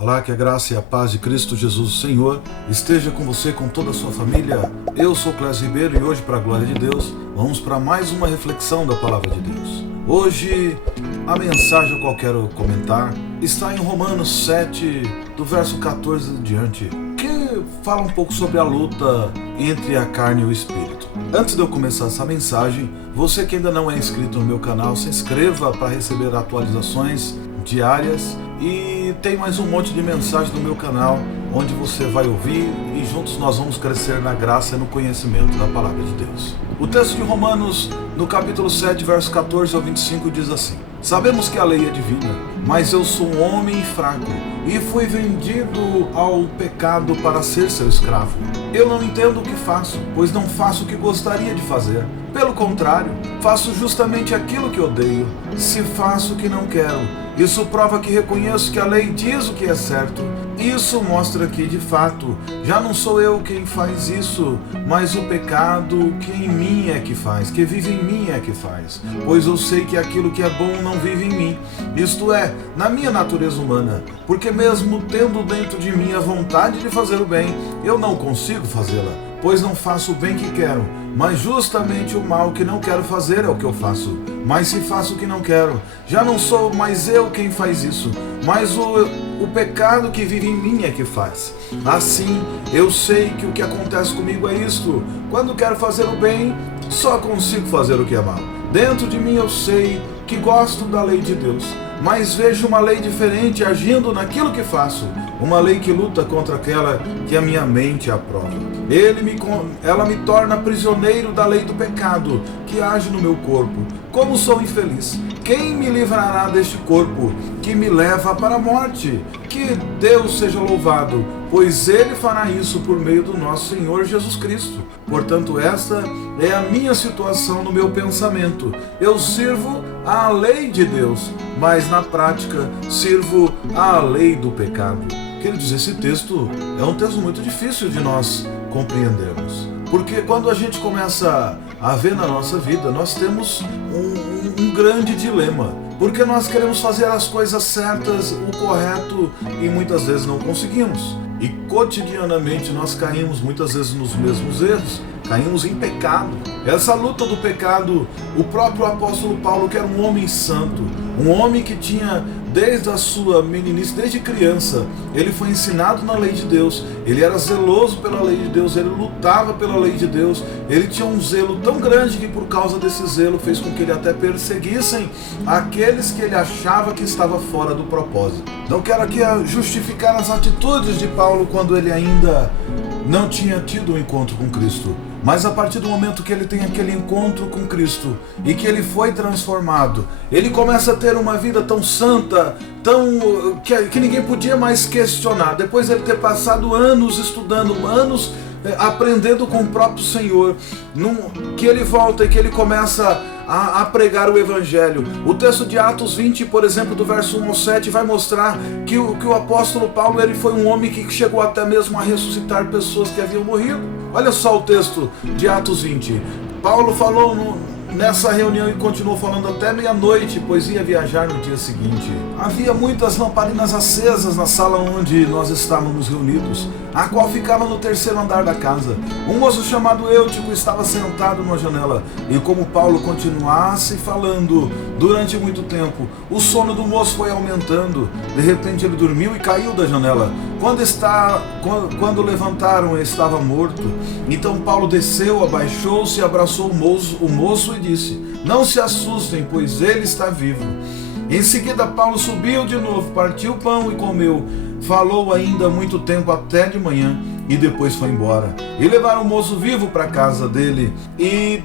Olá, que a graça e a paz de Cristo Jesus, o Senhor, esteja com você, com toda a sua família. Eu sou Clésio Ribeiro e hoje, para a glória de Deus, vamos para mais uma reflexão da Palavra de Deus. Hoje, a mensagem que eu quero comentar está em Romanos 7, do verso 14 em diante, que fala um pouco sobre a luta entre a carne e o espírito. Antes de eu começar essa mensagem, você que ainda não é inscrito no meu canal, se inscreva para receber atualizações diárias. E tem mais um monte de mensagem no meu canal, onde você vai ouvir e juntos nós vamos crescer na graça e no conhecimento da Palavra de Deus. O texto de Romanos, no capítulo 7, verso 14 ao 25, diz assim: Sabemos que a lei é divina, mas eu sou um homem fraco e fui vendido ao pecado para ser seu escravo. Eu não entendo o que faço, pois não faço o que gostaria de fazer. Pelo contrário, faço justamente aquilo que odeio. Se faço o que não quero, isso prova que reconheço que a lei diz o que é certo. Isso mostra que, de fato, já não sou eu quem faz isso, mas o pecado que em mim é que faz, que vive em mim é que faz. Pois eu sei que aquilo que é bom não vive em mim, isto é, na minha natureza humana, porque mesmo tendo dentro de mim a vontade de fazer o bem, eu não consigo fazê-la, pois não faço o bem que quero, mas justamente o mal que não quero fazer é o que eu faço. Mas se faço o que não quero, já não sou mais eu quem faz isso, mas o pecado que vive em mim é que faz. Assim, eu sei que o que acontece comigo é isto: quando quero fazer o bem, só consigo fazer o que é mal. Dentro de mim eu sei que gosto da lei de Deus, mas vejo uma lei diferente agindo naquilo que faço, uma lei que luta contra aquela que a minha mente aprova. Ela me torna prisioneiro da lei do pecado que age no meu corpo. Como sou infeliz! Quem me livrará deste corpo que me leva para a morte? Que Deus seja louvado, pois Ele fará isso por meio do nosso Senhor Jesus Cristo. Portanto, esta é a minha situação no meu pensamento. Eu sirvo à lei de Deus, mas na prática sirvo à lei do pecado. Queridos, esse texto é um texto muito difícil de nós compreendermos, porque quando a gente começa a ver na nossa vida, nós temos um grande dilema, porque nós queremos fazer as coisas certas, o correto, e muitas vezes não conseguimos. E cotidianamente nós caímos muitas vezes nos mesmos erros, caímos em pecado. Essa luta do pecado, o próprio apóstolo Paulo, que era um homem santo, um homem que tinha, desde a sua meninice, desde criança, ele foi ensinado na lei de Deus, ele era zeloso pela lei de Deus, ele lutava pela lei de Deus, ele tinha um zelo tão grande que por causa desse zelo fez com que ele até perseguissem aqueles que ele achava que estava fora do propósito. Não quero aqui justificar as atitudes de Paulo quando ele ainda não tinha tido um encontro com Cristo, mas a partir do momento que ele tem aquele encontro com Cristo e que ele foi transformado, ele começa a ter uma vida tão santa, que ninguém podia mais questionar. Depois de ele ter passado anos estudando, anos aprendendo com o próprio Senhor, que ele volta e que ele começa a pregar o Evangelho. O texto de Atos 20, por exemplo, do verso 1 ao 7, vai mostrar que o apóstolo Paulo, ele foi um homem que chegou até mesmo a ressuscitar pessoas que haviam morrido. Olha só o texto de Atos 20. Paulo falou nessa reunião e continuou falando até meia-noite, pois ia viajar no dia seguinte. Havia muitas lamparinas acesas na sala onde nós estávamos reunidos, a qual ficava no terceiro andar da casa. Um moço chamado Eutico estava sentado numa janela, e como Paulo continuasse falando durante muito tempo, o sono do moço foi aumentando. De repente ele dormiu e caiu da janela. Quando levantaram, ele estava morto. Então Paulo desceu, abaixou-se, abraçou o moço e disse: Não se assustem, pois ele está vivo. Em seguida Paulo subiu de novo, partiu o pão e comeu. Falou ainda muito tempo até de manhã e depois foi embora. E levaram o moço vivo para a casa dele e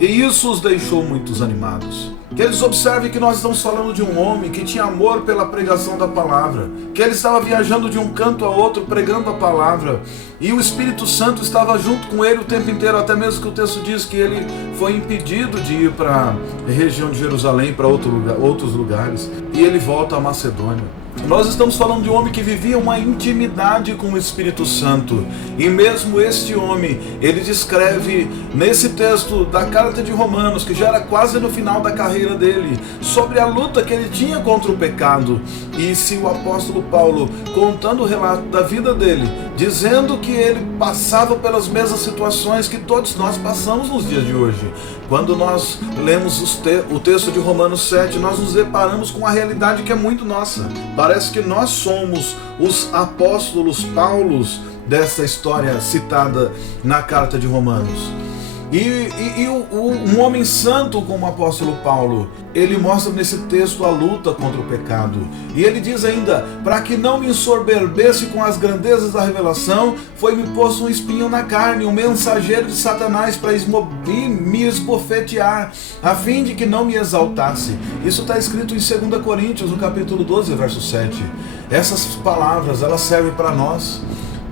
isso os deixou muito animados. Que eles observem que nós estamos falando de um homem que tinha amor pela pregação da palavra, que ele estava viajando de um canto a outro pregando a palavra, e o Espírito Santo estava junto com ele o tempo inteiro, até mesmo que o texto diz que ele foi impedido de ir para a região de Jerusalém, para outros lugares, e ele volta à Macedônia. Nós estamos falando de um homem que vivia uma intimidade com o Espírito Santo. E mesmo este homem, ele descreve nesse texto da carta de Romanos, que já era quase no final da carreira dele, sobre a luta que ele tinha contra o pecado. E se o apóstolo Paulo, contando o relato da vida dele, dizendo que ele passava pelas mesmas situações que todos nós passamos nos dias de hoje. Quando nós lemos o texto de Romanos 7, nós nos deparamos com a realidade que é muito nossa. Parece que nós somos os apóstolos Paulos dessa história citada na carta de Romanos. Um homem santo como o apóstolo Paulo, ele mostra nesse texto a luta contra o pecado. E ele diz ainda: para que não me ensoberbesse com as grandezas da revelação, foi-me posto um espinho na carne, um mensageiro de Satanás para me esbofetear, a fim de que não me exaltasse. Isso está escrito em 2 Coríntios, no capítulo 12, verso 7. Essas palavras, elas servem para nós,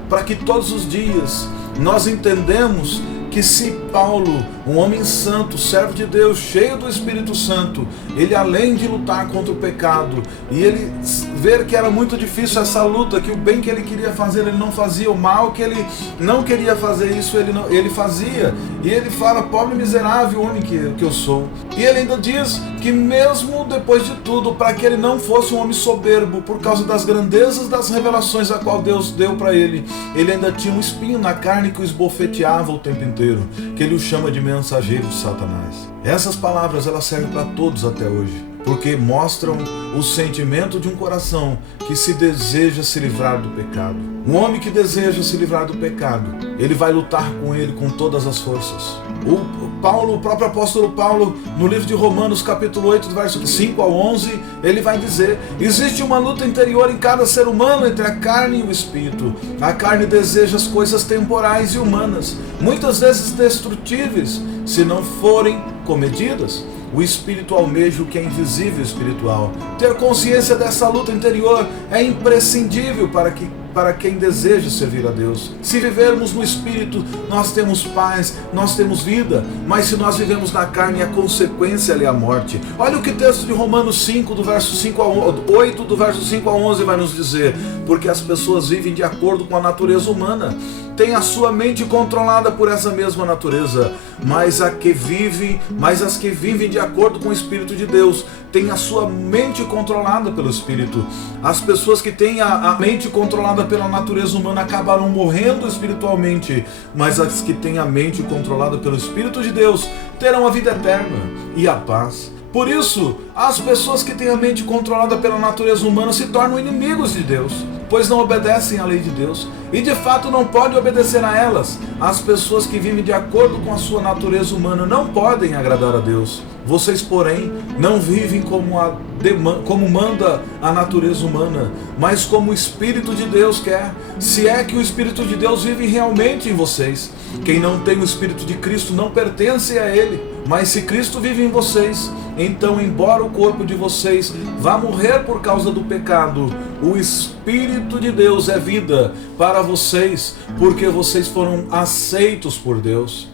para que todos os dias nós entendemos que se Paulo, um homem santo, servo de Deus, cheio do Espírito Santo, ele além de lutar contra o pecado, e ele ver que era muito difícil essa luta, que o bem que ele queria fazer ele não fazia, o mal que ele não queria fazer isso ele fazia, e ele fala: pobre miserável homem que eu sou. E ele ainda diz que mesmo depois de tudo, para que ele não fosse um homem soberbo, por causa das grandezas das revelações a qual Deus deu para ele ainda tinha um espinho na carne que o esbofeteava o tempo inteiro, que ele o chama de mensageiro de Satanás. Essas palavras, elas servem para todos até hoje, porque mostram o sentimento de um coração que se deseja se livrar do pecado. Um homem que deseja se livrar do pecado, ele vai lutar com ele com todas as forças. O próprio apóstolo Paulo, no livro de Romanos, capítulo 8, do verso 5 ao 11, ele vai dizer: existe uma luta interior em cada ser humano entre a carne e o espírito. A carne deseja as coisas temporais e humanas, muitas vezes destrutíveis, se não forem cometidas. O espírito almeja o que é invisível e espiritual. Ter consciência dessa luta interior é imprescindível para quem deseja servir a Deus. Se vivermos no Espírito, nós temos paz, nós temos vida, mas se nós vivemos na carne, a consequência é a morte. Olha o que o texto de Romanos 5, do verso 5 a 8, do verso 5 a 11 vai nos dizer: porque as pessoas vivem de acordo com a natureza humana, têm a sua mente controlada por essa mesma natureza, mas as que vivem de acordo com o Espírito de Deus têm a sua mente controlada pelo Espírito. As pessoas que têm a mente controlada pela natureza humana acabarão morrendo espiritualmente, mas as que têm a mente controlada pelo Espírito de Deus terão a vida eterna e a paz. Por isso, as pessoas que têm a mente controlada pela natureza humana se tornam inimigos de Deus, pois não obedecem à lei de Deus e de fato não podem obedecer a elas. As pessoas que vivem de acordo com a sua natureza humana não podem agradar a Deus. Vocês, porém, não vivem como manda a natureza humana, mas como o Espírito de Deus quer, se é que o Espírito de Deus vive realmente em vocês. Quem não tem o Espírito de Cristo não pertence a Ele, mas se Cristo vive em vocês, então, embora o corpo de vocês vá morrer por causa do pecado, o Espírito de Deus é vida para vocês, porque vocês foram aceitos por Deus.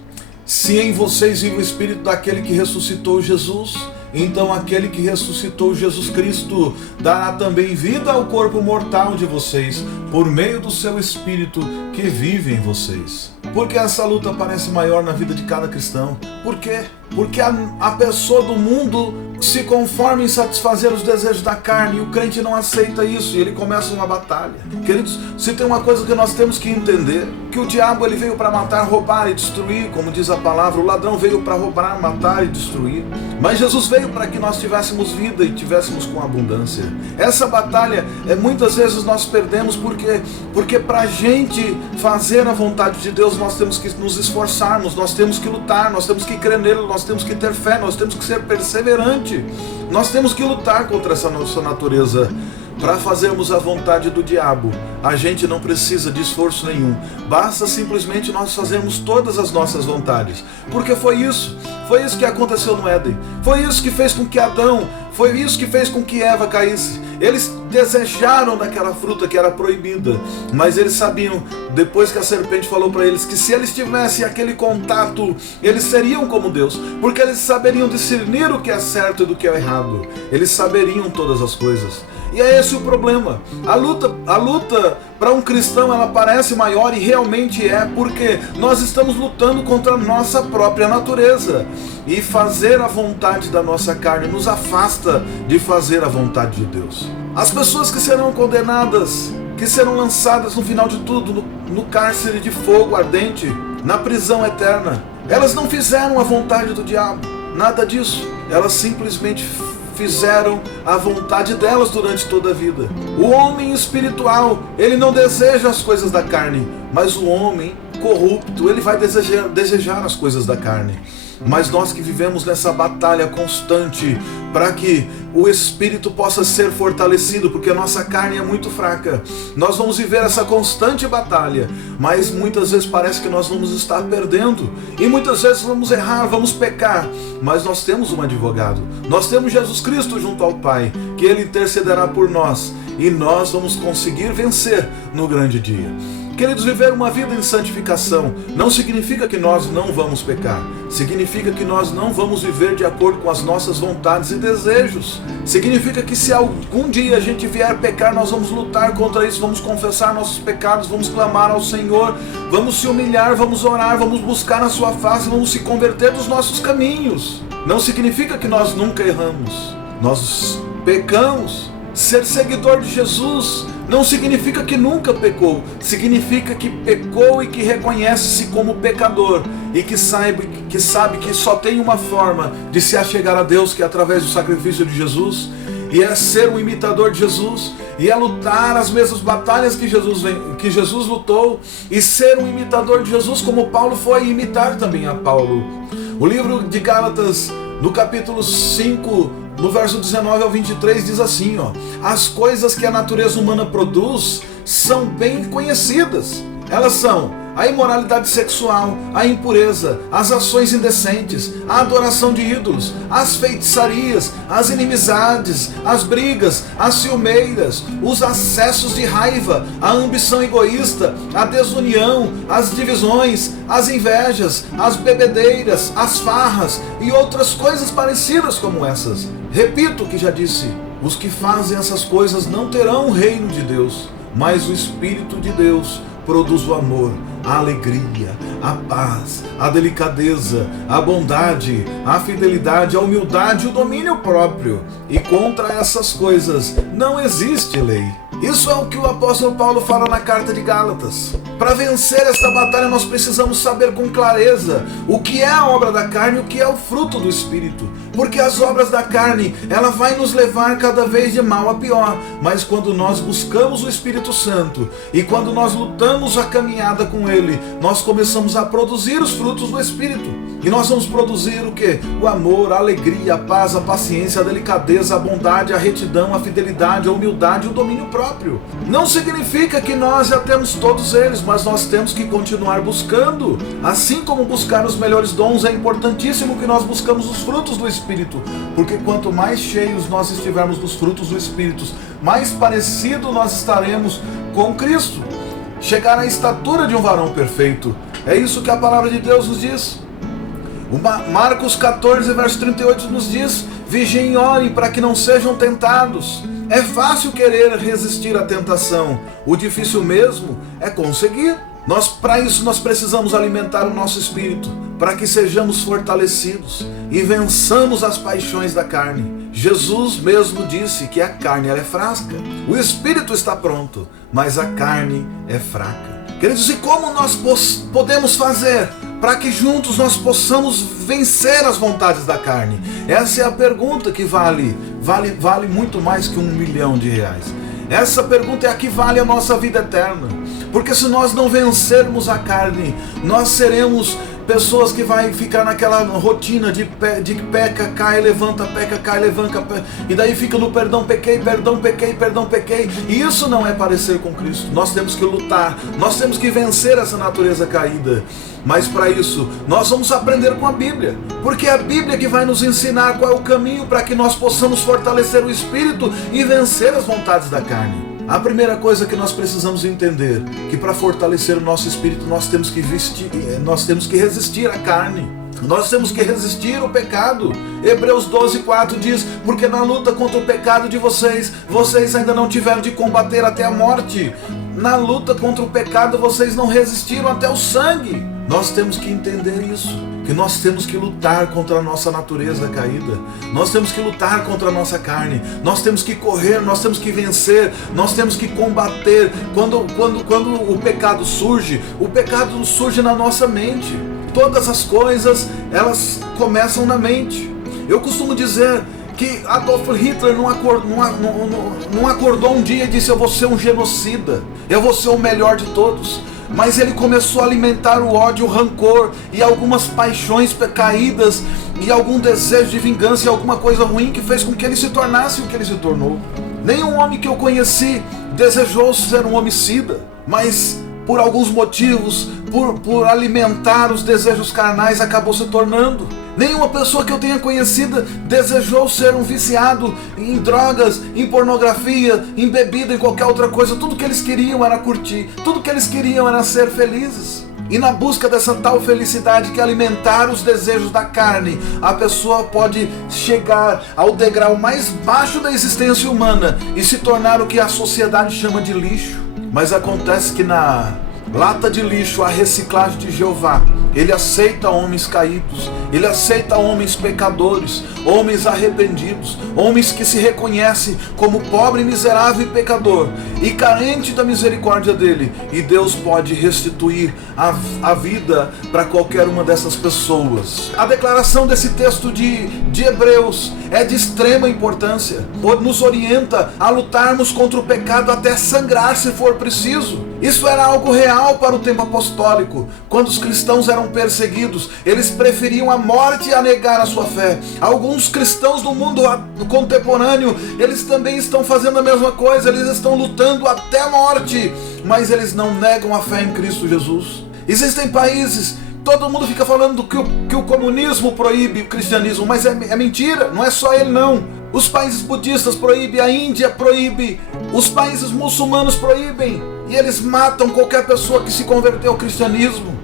Se em vocês vive o Espírito daquele que ressuscitou Jesus, então aquele que ressuscitou Jesus Cristo dará também vida ao corpo mortal de vocês, por meio do seu Espírito que vive em vocês. Por que essa luta parece maior na vida de cada cristão? Por quê? Porque a pessoa do mundo se conforma em satisfazer os desejos da carne, e o crente não aceita isso, e ele começa uma batalha. Queridos, se tem uma coisa que nós temos que entender, que o diabo ele veio para matar, roubar e destruir, como diz a palavra. O ladrão veio para roubar, matar e destruir, mas Jesus veio para que nós tivéssemos vida e tivéssemos com abundância. Essa batalha, muitas vezes nós perdemos porque para a gente fazer a vontade de Deus, nós temos que nos esforçarmos, nós temos que lutar, nós temos que crer nele, nós temos que ter fé, nós temos que ser perseverante, nós temos que lutar contra essa nossa natureza. Para fazermos a vontade do diabo, a gente não precisa de esforço nenhum, basta simplesmente nós fazermos todas as nossas vontades, porque foi isso que aconteceu no Éden, foi isso que fez com que Adão, foi isso que fez com que Eva caísse. Eles desejaram daquela fruta que era proibida, mas eles sabiam, depois que a serpente falou para eles, que se eles tivessem aquele contato, eles seriam como Deus, porque eles saberiam discernir o que é certo e do que é errado, eles saberiam todas as coisas. E é esse o problema. A luta para um cristão, ela parece maior e realmente é, porque nós estamos lutando contra a nossa própria natureza. E fazer a vontade da nossa carne nos afasta de fazer a vontade de Deus. As pessoas que serão condenadas, que serão lançadas no final de tudo, no cárcere de fogo ardente, na prisão eterna, elas não fizeram a vontade do diabo, nada disso. Elas simplesmente fizeram a vontade delas durante toda a vida. O homem espiritual, ele não deseja as coisas da carne, mas o homem corrupto, ele vai desejar as coisas da carne. Mas nós que vivemos nessa batalha constante para que o espírito possa ser fortalecido, porque a nossa carne é muito fraca, nós vamos viver essa constante batalha, mas muitas vezes parece que nós vamos estar perdendo, e muitas vezes vamos errar, vamos pecar, mas nós temos um advogado, nós temos Jesus Cristo junto ao Pai, que Ele intercederá por nós, e nós vamos conseguir vencer no grande dia. Queridos, viver uma vida em santificação não significa que nós não vamos pecar. Significa que nós não vamos viver de acordo com as nossas vontades e desejos. Significa que se algum dia a gente vier pecar, nós vamos lutar contra isso, vamos confessar nossos pecados, vamos clamar ao Senhor, vamos se humilhar, vamos orar, vamos buscar a sua face, vamos se converter dos nossos caminhos. Não significa que nós nunca erramos. Nós pecamos. Ser seguidor de Jesus não significa que nunca pecou, significa que pecou e que reconhece-se como pecador e que sabe que só tem uma forma de se achegar a Deus, que é através do sacrifício de Jesus, e é ser um imitador de Jesus, e é lutar as mesmas batalhas que Jesus lutou, e ser um imitador de Jesus, como Paulo foi, e imitar também a Paulo. O livro de Gálatas, no capítulo 5, no verso 19 ao 23, diz assim, as coisas que a natureza humana produz são bem conhecidas. Elas são a imoralidade sexual, a impureza, as ações indecentes, a adoração de ídolos, as feitiçarias, as inimizades, as brigas, as ciumeiras, os acessos de raiva, a ambição egoísta, a desunião, as divisões, as invejas, as bebedeiras, as farras e outras coisas parecidas como essas. Repito o que já disse, os que fazem essas coisas não terão o reino de Deus, mas o Espírito de Deus produz o amor, a alegria, a paz, a delicadeza, a bondade, a fidelidade, a humildade e o domínio próprio. E contra essas coisas não existe lei. Isso é o que o apóstolo Paulo fala na carta de Gálatas. Para vencer esta batalha nós precisamos saber com clareza o que é a obra da carne e o que é o fruto do Espírito. Porque as obras da carne, ela vai nos levar cada vez de mal a pior. Mas quando nós buscamos o Espírito Santo e quando nós lutamos a caminhada com Ele, nós começamos a produzir os frutos do Espírito. E nós vamos produzir o quê? O amor, a alegria, a paz, a paciência, a delicadeza, a bondade, a retidão, a fidelidade, a humildade e o domínio próprio. Não significa que nós já temos todos eles, mas nós temos que continuar buscando. Assim como buscar os melhores dons, é importantíssimo que nós buscamos os frutos do Espírito. Porque quanto mais cheios nós estivermos dos frutos do Espírito, mais parecido nós estaremos com Cristo. Chegar à estatura de um varão perfeito. É isso que a palavra de Deus nos diz. Marcos 14, verso 38 nos diz: vigiem e orem para que não sejam tentados. É fácil querer resistir à tentação, o difícil mesmo é conseguir. Para isso nós precisamos alimentar o nosso espírito, para que sejamos fortalecidos e vençamos as paixões da carne. Jesus mesmo disse que a carne ela é fraca, o espírito está pronto, mas a carne é fraca. Queridos, e como nós podemos fazer para que juntos nós possamos vencer as vontades da carne? Essa é a pergunta que vale muito mais que R$1 milhão. Essa pergunta é a que vale a nossa vida eterna. Porque se nós não vencermos a carne, nós seremos pessoas que vai ficar naquela rotina de peca, cai, levanta, peca, cai, levanta, e daí fica no perdão, pequei, perdão, pequei, perdão, pequei. E isso não é parecer com Cristo. Nós temos que lutar, nós temos que vencer essa natureza caída. Mas para isso, nós vamos aprender com a Bíblia, porque é a Bíblia que vai nos ensinar qual é o caminho para que nós possamos fortalecer o Espírito e vencer as vontades da carne. A primeira coisa que nós precisamos entender, que para fortalecer o nosso espírito nós temos que resistir à carne. Nós temos que resistir ao pecado. Hebreus 12:4 diz: porque na luta contra o pecado de vocês ainda não tiveram de combater até a morte. Na luta contra o pecado vocês não resistiram até o sangue. Nós temos que entender isso, que nós temos que lutar contra a nossa natureza caída. Nós temos que lutar contra a nossa carne. Nós temos que correr, nós temos que vencer, nós temos que combater. Quando o pecado surge na nossa mente. Todas as coisas, elas começam na mente. Eu costumo dizer que Adolf Hitler não acordou um dia e disse: eu vou ser um genocida, eu vou ser o melhor de todos. Mas ele começou a alimentar o ódio, o rancor e algumas paixões caídas e algum desejo de vingança e alguma coisa ruim que fez com que ele se tornasse o que ele se tornou. Nenhum homem que eu conheci desejou ser um homicida, mas por alguns motivos, por alimentar os desejos carnais, acabou se tornando. Nenhuma pessoa que eu tenha conhecida desejou ser um viciado em drogas, em pornografia, em bebida, em qualquer outra coisa. Tudo que eles queriam era curtir, tudo que eles queriam era ser felizes. E na busca dessa tal felicidade que alimentar os desejos da carne, a pessoa pode chegar ao degrau mais baixo da existência humana e se tornar o que a sociedade chama de lixo. Mas acontece que na lata de lixo, a reciclagem de Jeová, ele aceita homens caídos, ele aceita homens pecadores, homens arrependidos, homens que se reconhecem como pobre, miserável e pecador e carente da misericórdia dele, e Deus pode restituir a vida para qualquer uma dessas pessoas. A declaração desse texto de Hebreus é de extrema importância, nos orienta a lutarmos contra o pecado até sangrar se for preciso. Isso era algo real para o tempo apostólico. Quando os cristãos eram perseguidos, eles preferiam a morte a negar a sua fé. Alguns cristãos no mundo contemporâneo, eles também estão fazendo a mesma coisa, eles estão lutando até a morte, mas eles não negam a fé em Cristo Jesus. Existem países, todo mundo fica falando que o comunismo proíbe o cristianismo, mas é mentira, não é só ele não. Os países budistas proíbem, a Índia proíbe, os países muçulmanos proíbem, e eles matam qualquer pessoa que se converteu ao cristianismo.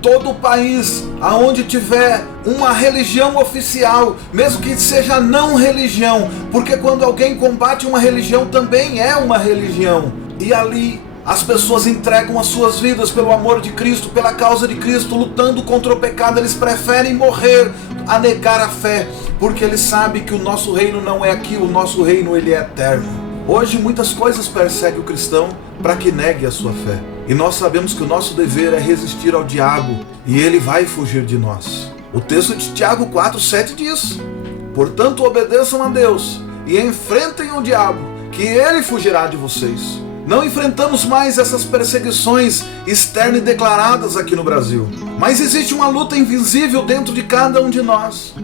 Todo o país aonde tiver uma religião oficial, mesmo que seja não religião, porque quando alguém combate uma religião também é uma religião, e ali as pessoas entregam as suas vidas pelo amor de Cristo, pela causa de Cristo, lutando contra o pecado. Eles preferem morrer a negar a fé, porque eles sabem que o nosso reino não é aqui, o nosso reino ele é eterno. Hoje muitas coisas perseguem o cristão para que negue a sua fé. E nós sabemos que o nosso dever é resistir ao diabo, e ele vai fugir de nós. O texto de Tiago 4:7 diz: portanto obedeçam a Deus e enfrentem o diabo, que ele fugirá de vocês. Não enfrentamos mais essas perseguições externas e declaradas aqui no Brasil, mas existe uma luta invisível dentro de cada um de nós.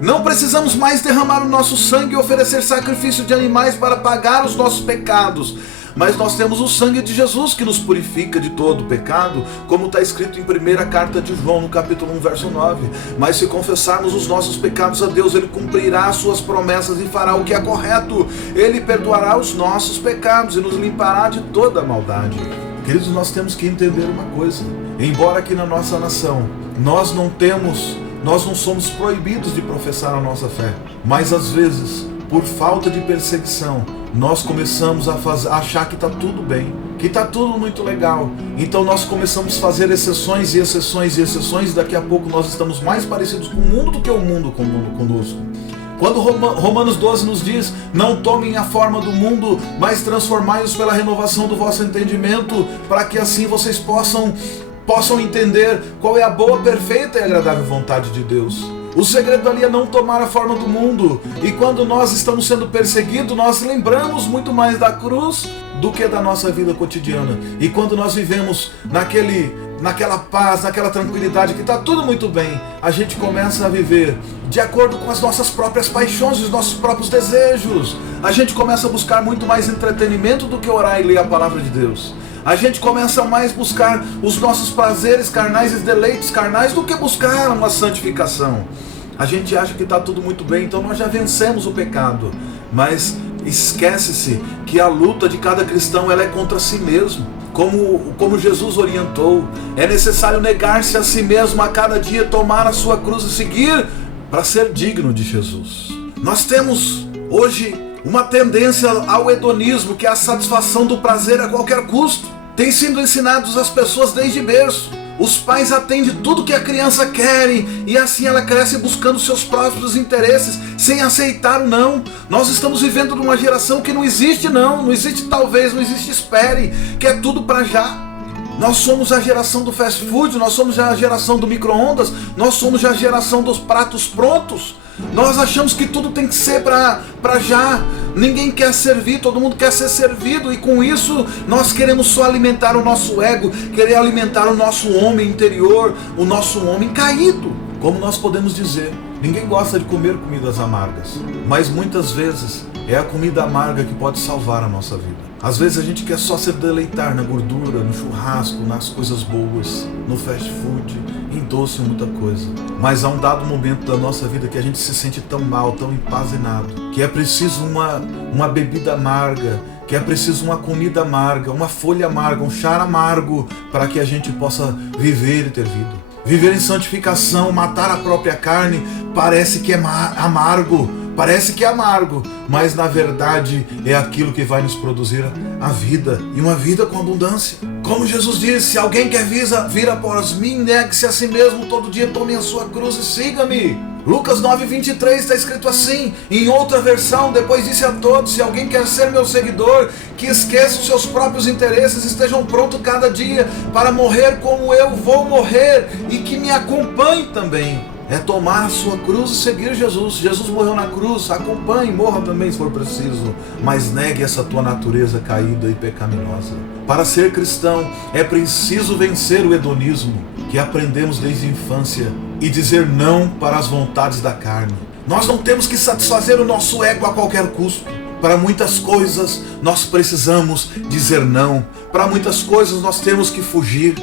Não precisamos mais derramar o nosso sangue e oferecer sacrifício de animais para pagar os nossos pecados, mas nós temos o sangue de Jesus que nos purifica de todo pecado, como está escrito em 1ª carta de João, no capítulo 1, verso 9. Mas se confessarmos os nossos pecados a Deus, Ele cumprirá as suas promessas e fará o que é correto. Ele perdoará os nossos pecados e nos limpará de toda a maldade. Queridos, nós temos que entender uma coisa. Embora aqui na nossa nação nós não somos proibidos de professar a nossa fé, mas às vezes, por falta de perseguição, nós começamos a achar que está tudo bem, que está tudo muito legal. Então nós começamos a fazer exceções e exceções e exceções, e daqui a pouco nós estamos mais parecidos com o mundo do que o mundo conosco. Quando Romanos 12 nos diz: não tomem a forma do mundo, mas transformai-os pela renovação do vosso entendimento, para que assim vocês possam entender qual é a boa, perfeita e agradável vontade de Deus. O segredo ali é não tomar a forma do mundo. E quando nós estamos sendo perseguidos, nós lembramos muito mais da cruz do que da nossa vida cotidiana. E quando nós vivemos naquela paz, naquela tranquilidade, que está tudo muito bem, a gente começa a viver de acordo com as nossas próprias paixões, os nossos próprios desejos. A gente começa a buscar muito mais entretenimento do que orar e ler a palavra de Deus. A gente começa mais a buscar os nossos prazeres carnais e deleites carnais do que buscar uma santificação. A gente acha que está tudo muito bem, então nós já vencemos o pecado. Mas Esquece-se que a luta de cada cristão ela é contra si mesmo. Como Jesus orientou, é necessário negar-se a si mesmo a cada dia, tomar a sua cruz e seguir para ser digno de Jesus. Nós temos hoje uma tendência ao hedonismo, que é a satisfação do prazer a qualquer custo. Tem sido ensinados às pessoas desde berço. Os pais atendem tudo que a criança quer e assim ela cresce buscando seus próprios interesses, sem aceitar o não. Nós estamos vivendo numa geração que não existe não existe talvez, não existe espere, que é tudo para já. Nós somos a geração do fast food, nós somos a geração do micro-ondas, nós somos a geração dos pratos prontos. Nós achamos que tudo tem que ser para já. Ninguém quer servir, todo mundo quer ser servido. E com isso nós queremos só alimentar o nosso ego, querer alimentar o nosso homem interior, o nosso homem caído. Como nós podemos dizer, ninguém gosta de comer comidas amargas, mas muitas vezes é a comida amarga que pode salvar a nossa vida. Às vezes a gente quer só se deleitar na gordura, no churrasco, nas coisas boas, no fast food, em doce, muita coisa. Mas há um dado momento da nossa vida que a gente se sente tão mal, tão empanzinado, que é preciso uma bebida amarga, que é preciso uma comida amarga, uma folha amarga, um chá amargo, para que a gente possa viver e ter vida. Viver em santificação, matar a própria carne, parece que é amargo. Parece que é amargo, mas na verdade é aquilo que vai nos produzir a vida, e uma vida com abundância. Como Jesus disse, se alguém quer vir após mim, negue-se a si mesmo todo dia, tome a sua cruz e siga-me. Lucas 9:23 está escrito assim. Em outra versão, depois disse a todos, se alguém quer ser meu seguidor, que esqueça os seus próprios interesses, estejam prontos cada dia para morrer como eu vou morrer, e que me acompanhe também. É tomar a sua cruz e seguir Jesus. Jesus morreu na cruz, acompanhe, morra também se for preciso, mas negue essa tua natureza caída e pecaminosa. Para ser cristão é preciso vencer o hedonismo, que aprendemos desde a infância, e dizer não para as vontades da carne. Nós não temos que satisfazer o nosso ego a qualquer custo. Para muitas coisas nós precisamos dizer não. Para muitas coisas nós temos que fugir.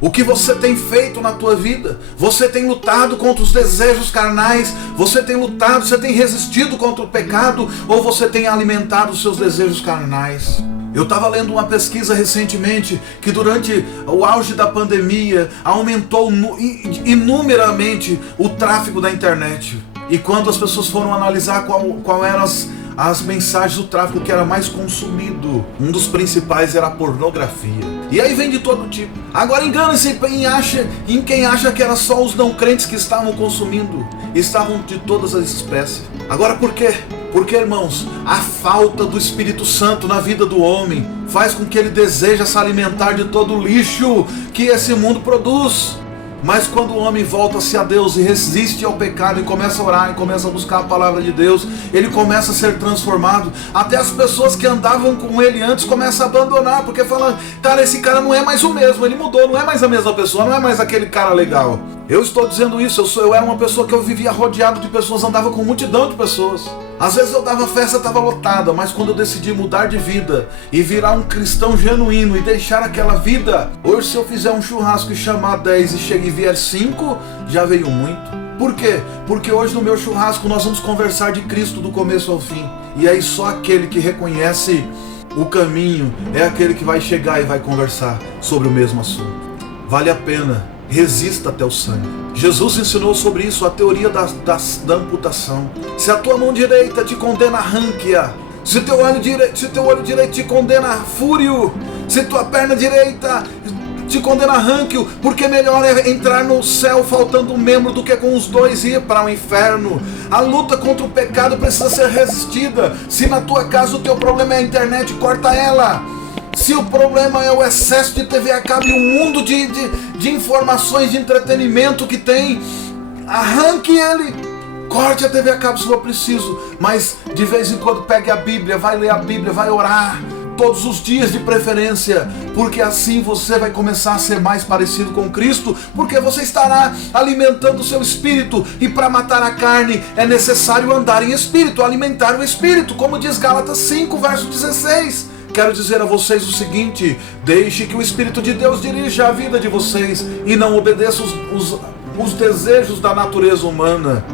O que você tem feito na tua vida? Você tem lutado contra os desejos carnais? Você tem lutado, você tem resistido contra o pecado? Ou você tem alimentado os seus desejos carnais? Eu estava lendo uma pesquisa recentemente que durante o auge da pandemia aumentou inumeramente o tráfego da internet. E quando as pessoas foram analisar qual eram as mensagens do tráfego que era mais consumido, um dos principais era a pornografia. E aí vem de todo tipo. Agora engana-se em quem acha que era só os não crentes que estavam consumindo. Estavam de todas as espécies. Agora por quê? Porque, irmãos, a falta do Espírito Santo na vida do homem faz com que ele deseje se alimentar de todo o lixo que esse mundo produz. Mas quando o homem volta-se a Deus e resiste ao pecado e começa a orar e começa a buscar a palavra de Deus, ele começa a ser transformado. Até as pessoas que andavam com ele antes começam a abandonar, porque falam, cara, esse cara não é mais o mesmo, ele mudou, não é mais a mesma pessoa, não é mais aquele cara legal. Eu estou dizendo isso, eu era uma pessoa que eu vivia rodeado de pessoas, andava com multidão de pessoas. Às vezes eu dava festa, estava lotada, mas quando eu decidi mudar de vida e virar um cristão genuíno e deixar aquela vida, hoje se eu fizer um churrasco e chamar 10 e chega e vier 5, já veio muito. Por quê? Porque hoje no meu churrasco nós vamos conversar de Cristo do começo ao fim. E aí só aquele que reconhece o caminho é aquele que vai chegar e vai conversar sobre o mesmo assunto. Vale a pena. Resista até o sangue. Jesus ensinou sobre isso, a teoria da amputação. Se a tua mão direita te condena, arranque-a. Se teu olho direito te condena, fúrio. Se tua perna direita te condena, arranque-o. Porque melhor é entrar no céu faltando um membro do que com os dois ir para o inferno. A luta contra o pecado precisa ser resistida. Se na tua casa o teu problema é a internet, corta ela. Se o problema é o excesso de TV a cabo e o mundo de informações, de entretenimento que tem, arranque ele. Corte a TV a cabo se for preciso, mas de vez em quando pegue a Bíblia, vai ler a Bíblia, vai orar, todos os dias de preferência, porque assim você vai começar a ser mais parecido com Cristo, porque você estará alimentando o seu espírito, e para matar a carne é necessário andar em espírito, alimentar o espírito, como diz Gálatas 5, verso 16. Quero dizer a vocês o seguinte: deixe que o Espírito de Deus dirija a vida de vocês e não obedeça os desejos da natureza humana,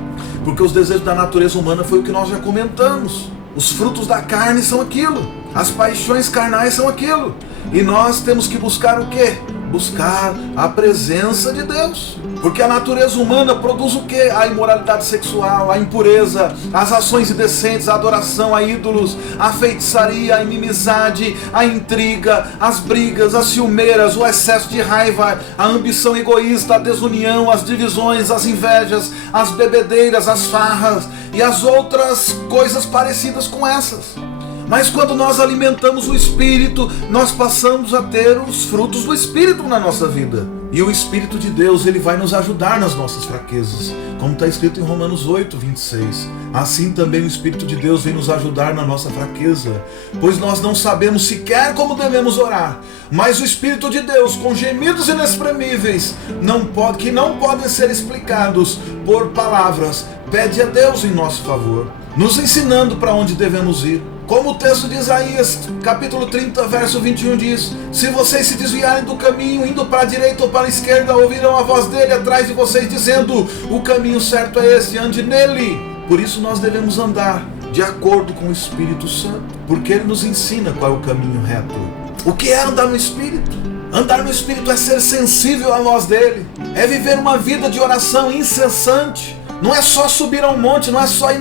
porque os desejos da natureza humana foi o que nós já comentamos. Os frutos da carne são aquilo. As paixões carnais são aquilo. E nós temos que buscar o quê? Buscar a presença de Deus. Porque a natureza humana produz o quê? A imoralidade sexual, a impureza, as ações indecentes, a adoração a ídolos, a feitiçaria, a inimizade, a intriga, as brigas, as ciumeiras, o excesso de raiva, a ambição egoísta, a desunião, as divisões, as invejas, as bebedeiras, as farras e as outras coisas parecidas com essas. Mas quando nós alimentamos o Espírito, nós passamos a ter os frutos do Espírito na nossa vida. E o Espírito de Deus, ele vai nos ajudar nas nossas fraquezas. Como está escrito em Romanos 8, 26. Assim também o Espírito de Deus vem nos ajudar na nossa fraqueza. Pois nós não sabemos sequer como devemos orar. Mas o Espírito de Deus, com gemidos inexprimíveis, que não podem ser explicados por palavras, pede a Deus em nosso favor, nos ensinando para onde devemos ir. Como o texto de Isaías, capítulo 30, verso 21 diz: se vocês se desviarem do caminho, indo para a direita ou para a esquerda, ouvirão a voz dele atrás de vocês, dizendo: o caminho certo é esse, ande nele. Por isso nós devemos andar de acordo com o Espírito Santo, porque ele nos ensina qual é o caminho reto. O que é andar no Espírito? Andar no Espírito é ser sensível à voz dele, é viver uma vida de oração incessante. Não é só subir ao monte, não é só ir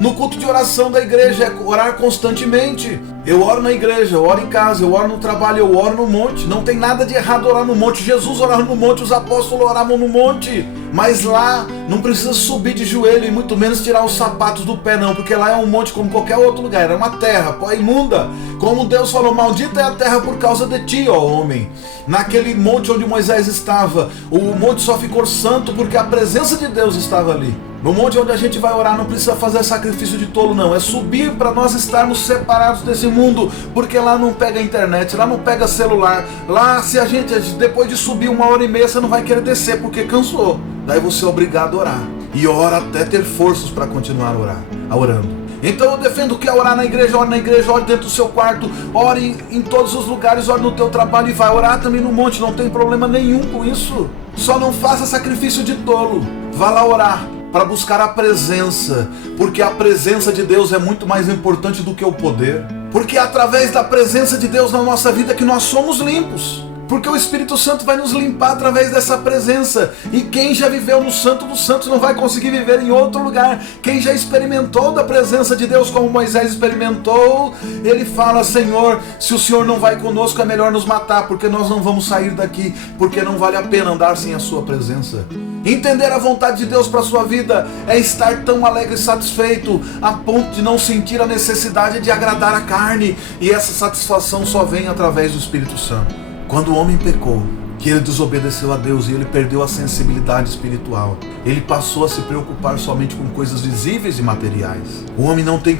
no culto de oração da igreja, é orar constantemente. Eu oro na igreja, eu oro em casa, eu oro no trabalho, eu oro no monte. Não tem nada de errado orar no monte. Jesus orava no monte, os apóstolos oravam no monte. Mas lá não precisa subir de joelho e muito menos tirar os sapatos do pé não, porque lá é um monte como qualquer outro lugar, era uma terra imunda. Como Deus falou: maldita é a terra por causa de ti, ó homem. Naquele monte onde Moisés estava, o monte só ficou santo porque a presença de Deus estava ali. No monte onde a gente vai orar não precisa fazer sacrifício de tolo não, é subir para nós estarmos separados desse mundo, porque lá não pega internet, lá não pega celular, lá se a gente depois de subir 1h30 você não vai querer descer porque cansou, daí você é obrigado a orar, e ora até ter forças para continuar orando. Então eu defendo que é orar na igreja, ore dentro do seu quarto, ore em todos os lugares, ore no teu trabalho e vai orar também no monte, não tem problema nenhum com isso. Só não faça sacrifício de tolo, vá lá orar para buscar a presença, porque a presença de Deus é muito mais importante do que o poder, porque é através da presença de Deus na nossa vida que nós somos limpos. Porque o Espírito Santo vai nos limpar através dessa presença. E quem já viveu no Santo dos Santos não vai conseguir viver em outro lugar. Quem já experimentou da presença de Deus como Moisés experimentou, ele fala: Senhor, se o Senhor não vai conosco, é melhor nos matar, porque nós não vamos sair daqui, porque não vale a pena andar sem a sua presença. Entender a vontade de Deus para a sua vida é estar tão alegre e satisfeito a ponto de não sentir a necessidade de agradar a carne. E essa satisfação só vem através do Espírito Santo. Quando o homem pecou, que ele desobedeceu a Deus e ele perdeu a sensibilidade espiritual, ele passou a se preocupar somente com coisas visíveis e materiais. O homem não tem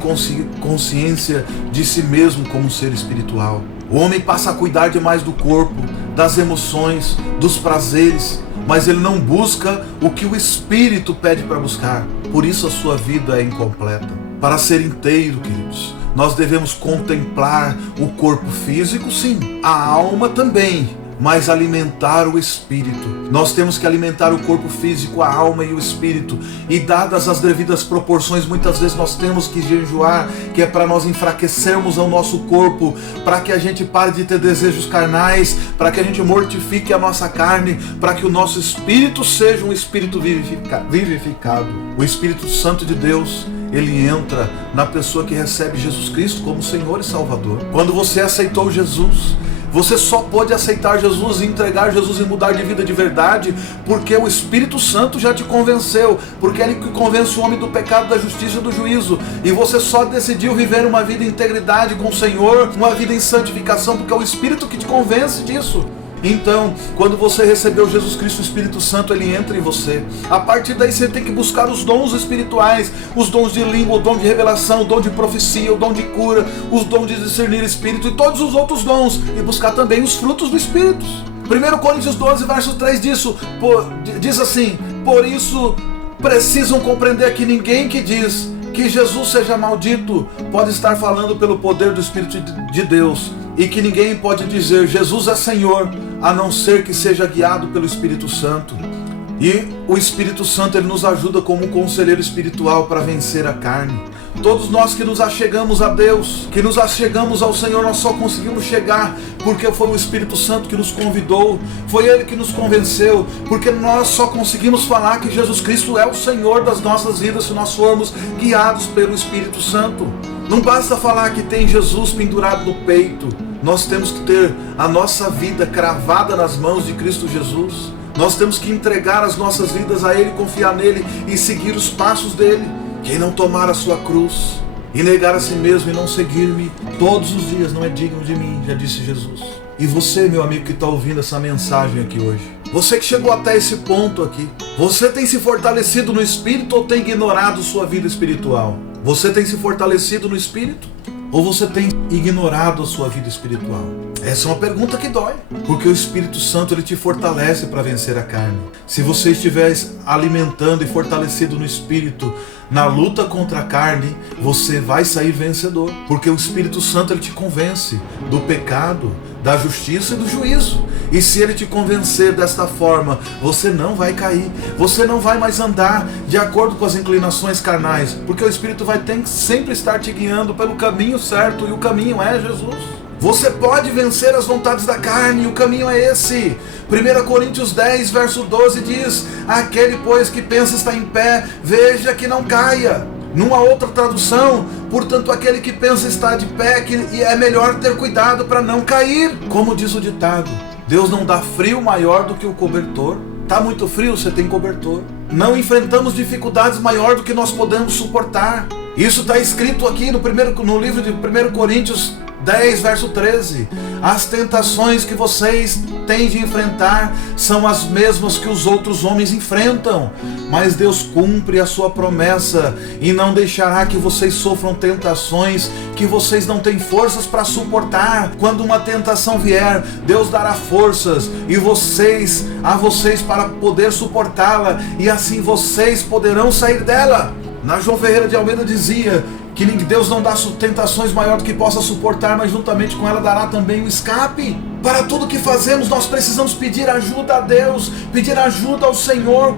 consciência de si mesmo como ser espiritual. O homem passa a cuidar demais do corpo, das emoções, dos prazeres, mas ele não busca o que o Espírito pede para buscar. Por isso a sua vida é incompleta. Para ser inteiro, queridos, nós devemos contemplar o corpo físico, sim, a alma também, mas alimentar o Espírito. Nós temos que alimentar o corpo físico, a alma e o Espírito. E dadas as devidas proporções, muitas vezes nós temos que jejuar, que é para nós enfraquecermos o nosso corpo, para que a gente pare de ter desejos carnais, para que a gente mortifique a nossa carne, para que o nosso espírito seja um espírito vivificado. O Espírito Santo de Deus, ele entra na pessoa que recebe Jesus Cristo como Senhor e Salvador. Quando você aceitou Jesus, você só pode aceitar Jesus e entregar Jesus e mudar de vida de verdade, porque o Espírito Santo já te convenceu, porque é ele que convence o homem do pecado, da justiça e do juízo, e você só decidiu viver uma vida em integridade com o Senhor, uma vida em santificação, porque é o Espírito que te convence disso. Então, quando você recebeu Jesus Cristo, o Espírito Santo, ele entra em você. A partir daí você tem que buscar os dons espirituais, os dons de língua, o dom de revelação, o dom de profecia, o dom de cura, os dons de discernir espírito e todos os outros dons, e buscar também os frutos do Espírito. 1 Coríntios 12, verso 3 diz assim: por isso precisam compreender que ninguém que diz que Jesus seja maldito pode estar falando pelo poder do Espírito de Deus, e que ninguém pode dizer Jesus é Senhor, a não ser que seja guiado pelo Espírito Santo. E o Espírito Santo, ele nos ajuda como um conselheiro espiritual para vencer a carne. Todos nós que nos achegamos a Deus, que nos achegamos ao Senhor, nós só conseguimos chegar porque foi o Espírito Santo que nos convidou, foi Ele que nos convenceu, porque nós só conseguimos falar que Jesus Cristo é o Senhor das nossas vidas se nós formos guiados pelo Espírito Santo. Não basta falar que tem Jesus pendurado no peito, nós temos que ter a nossa vida cravada nas mãos de Cristo Jesus. Nós temos que entregar as nossas vidas a Ele, confiar nele e seguir os passos dele. Quem não tomar a sua cruz e negar a si mesmo e não seguir-me todos os dias não é digno de mim, já disse Jesus. E você, meu amigo que está ouvindo essa mensagem aqui hoje, você que chegou até esse ponto aqui, você tem se fortalecido no Espírito ou tem ignorado sua vida espiritual? Você tem se fortalecido no Espírito ou você tem ignorado a sua vida espiritual? Essa é uma pergunta que dói, porque o Espírito Santo ele te fortalece para vencer a carne. Se você estiver alimentando e fortalecido no Espírito, na luta contra a carne, você vai sair vencedor, porque o Espírito Santo ele te convence do pecado, da justiça e do juízo. E se ele te convencer desta forma, você não vai cair, você não vai mais andar de acordo com as inclinações carnais, porque o Espírito vai sempre estar te guiando pelo caminho certo, e o caminho é Jesus. Você pode vencer as vontades da carne, e o caminho é esse. 1 Coríntios 10, verso 12 diz: aquele, pois, que pensa estar em pé, veja que não caia. Numa outra tradução, portanto, aquele que pensa estar de pé, que é melhor ter cuidado para não cair. Como diz o ditado, Deus não dá frio maior do que o cobertor. Está muito frio, você tem cobertor. Não enfrentamos dificuldades maior do que nós podemos suportar. Isso está escrito aqui no livro de 1 Coríntios 10, verso 13. As tentações que vocês têm de enfrentar são as mesmas que os outros homens enfrentam, mas Deus cumpre a sua promessa e não deixará que vocês sofram tentações que vocês não têm forças para suportar. Quando uma tentação vier, Deus dará forças a vocês para poder suportá-la, e assim vocês poderão sair dela. João Ferreira de Almeida dizia que Deus não dá tentações maior do que possa suportar, mas juntamente com ela dará também o escape. Para tudo que fazemos, nós precisamos pedir ajuda a Deus, pedir ajuda ao Senhor,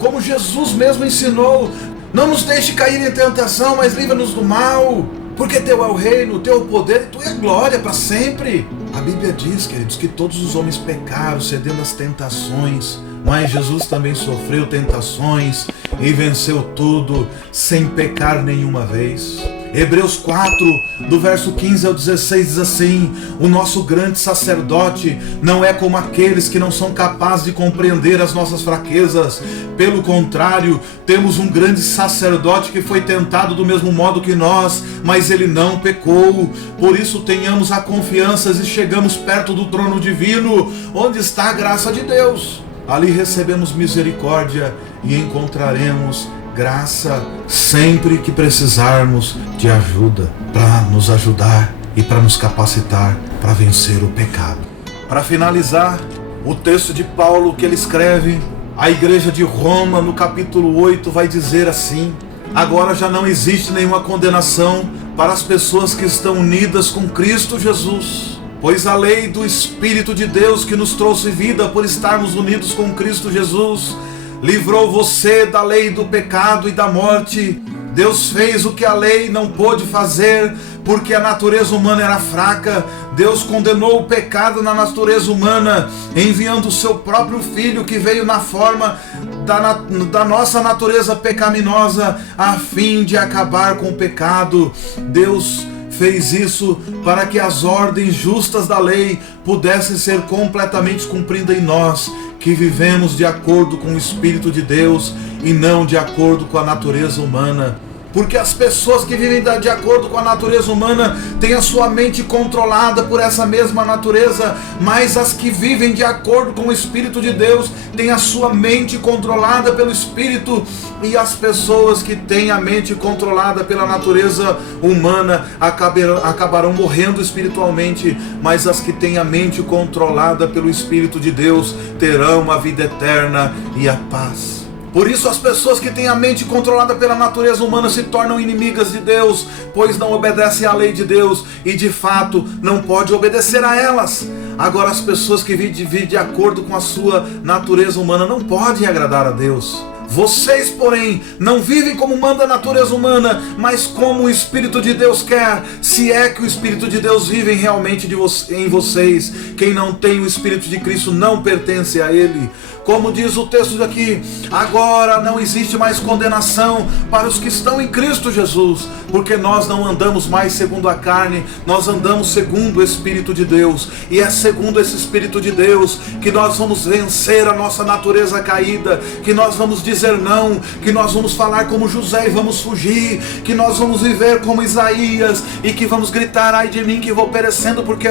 como Jesus mesmo ensinou. Não nos deixe cair em tentação, mas livra-nos do mal, porque teu é o reino, teu é o poder e tua é a glória para sempre. A Bíblia diz, queridos, que todos os homens pecaram, cedendo às tentações, mas Jesus também sofreu tentações e venceu tudo sem pecar nenhuma vez. Hebreus 4, do verso 15 ao 16 diz assim: o nosso grande sacerdote não é como aqueles que não são capazes de compreender as nossas fraquezas. Pelo contrário, temos um grande sacerdote que foi tentado do mesmo modo que nós, mas ele não pecou. Por isso tenhamos a confiança e chegamos perto do trono divino, onde está a graça de Deus. Ali recebemos misericórdia e encontraremos graça sempre que precisarmos de ajuda, para nos ajudar e para nos capacitar para vencer o pecado. Para finalizar, o texto de Paulo que ele escreve à igreja de Roma, no capítulo 8, vai dizer assim: agora já não existe nenhuma condenação para as pessoas que estão unidas com Cristo Jesus. Pois a lei do Espírito de Deus que nos trouxe vida por estarmos unidos com Cristo Jesus, livrou você da lei do pecado e da morte. Deus fez o que a lei não pôde fazer, porque a natureza humana era fraca. Deus condenou o pecado na natureza humana, enviando o seu próprio Filho, que veio na forma da nossa natureza pecaminosa, a fim de acabar com o pecado. Deus fez isso para que as ordens justas da lei pudessem ser completamente cumpridas em nós, que vivemos de acordo com o Espírito de Deus e não de acordo com a natureza humana. Porque as pessoas que vivem de acordo com a natureza humana têm a sua mente controlada por essa mesma natureza, mas as que vivem de acordo com o Espírito de Deus têm a sua mente controlada pelo Espírito. E as pessoas que têm a mente controlada pela natureza humana acabarão morrendo espiritualmente, mas as que têm a mente controlada pelo Espírito de Deus terão a vida eterna e a paz. Por isso as pessoas que têm a mente controlada pela natureza humana se tornam inimigas de Deus, pois não obedecem à lei de Deus e de fato não pode obedecer a elas. Agora as pessoas que vivem de acordo com a sua natureza humana não podem agradar a Deus. Vocês, porém, não vivem como manda a natureza humana, mas como o Espírito de Deus quer, se é que o Espírito de Deus vive realmente em vocês. Quem não tem o Espírito de Cristo não pertence a Ele. Como diz o texto aqui, agora não existe mais condenação para os que estão em Cristo Jesus, porque nós não andamos mais segundo a carne, nós andamos segundo o Espírito de Deus, e é segundo esse Espírito de Deus que nós vamos vencer a nossa natureza caída, que nós vamos dizer não, que nós vamos falar como José e vamos fugir, que nós vamos viver como Isaías e que vamos gritar: ai de mim que vou perecendo, porque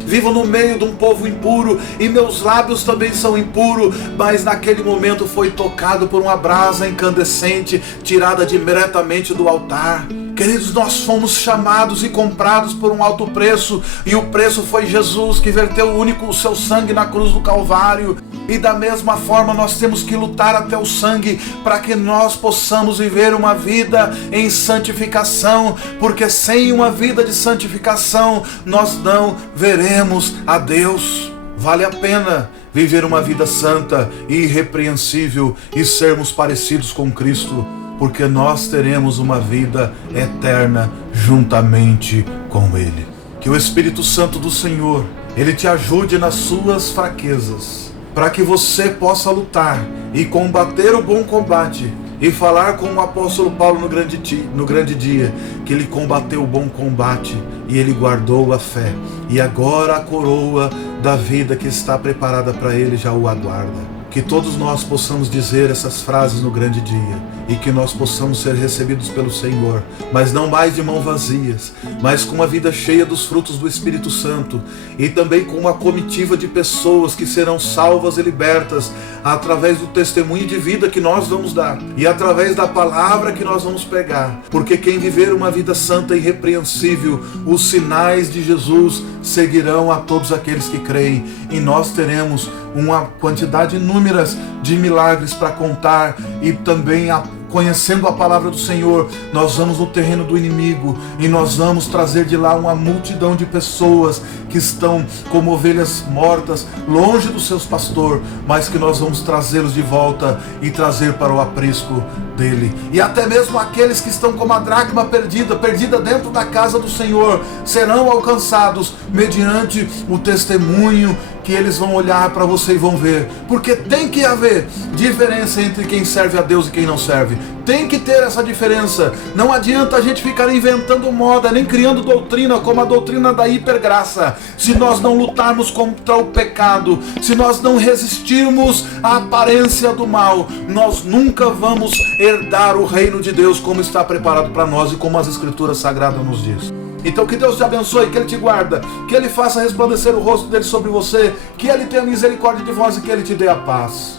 vivo no meio de um povo impuro e meus lábios também são impuros. Mas naquele momento foi tocado por uma brasa incandescente, tirada diretamente do altar. Queridos, nós fomos chamados e comprados por um alto preço, e o preço foi Jesus, que verteu o seu sangue na cruz do Calvário. E da mesma forma nós temos que lutar até o sangue, para que nós possamos viver uma vida em santificação, porque sem uma vida de santificação nós não veremos a Deus. Vale a pena viver uma vida santa e irrepreensível e sermos parecidos com Cristo, porque nós teremos uma vida eterna juntamente com Ele. Que o Espírito Santo do Senhor, Ele te ajude nas suas fraquezas, para que você possa lutar e combater o bom combate, e falar com o apóstolo Paulo no grande dia, que ele combateu o bom combate e ele guardou a fé, e agora a coroa da vida que está preparada para ele já o aguarda. Que todos nós possamos dizer essas frases no grande dia, e que nós possamos ser recebidos pelo Senhor, mas não mais de mãos vazias, mas com uma vida cheia dos frutos do Espírito Santo, e também com uma comitiva de pessoas que serão salvas e libertas através do testemunho de vida que nós vamos dar, e através da palavra que nós vamos pregar. Porque quem viver uma vida santa e irrepreensível, os sinais de Jesus seguirão a todos aqueles que creem, e nós teremos uma quantidade inúmera de milagres para contar. E também conhecendo a palavra do Senhor, nós vamos no terreno do inimigo e nós vamos trazer de lá uma multidão de pessoas que estão como ovelhas mortas, longe dos seus pastores, mas que nós vamos trazê-los de volta e trazer para o aprisco dele. E até mesmo aqueles que estão como a dracma perdida dentro da casa do Senhor, serão alcançados mediante o testemunho que eles vão olhar para você e vão ver. Porque tem que haver diferença entre quem serve a Deus e quem não serve. Tem que ter essa diferença. Não adianta a gente ficar inventando moda, nem criando doutrina como a doutrina da hipergraça, se nós não lutarmos contra o pecado, se nós não resistirmos à aparência do mal, nós nunca vamos herdar o reino de Deus como está preparado para nós e como as Escrituras Sagradas nos diz. Então que Deus te abençoe, que Ele te guarda, que Ele faça resplandecer o rosto dele sobre você, que Ele tenha misericórdia de vós e que Ele te dê a paz.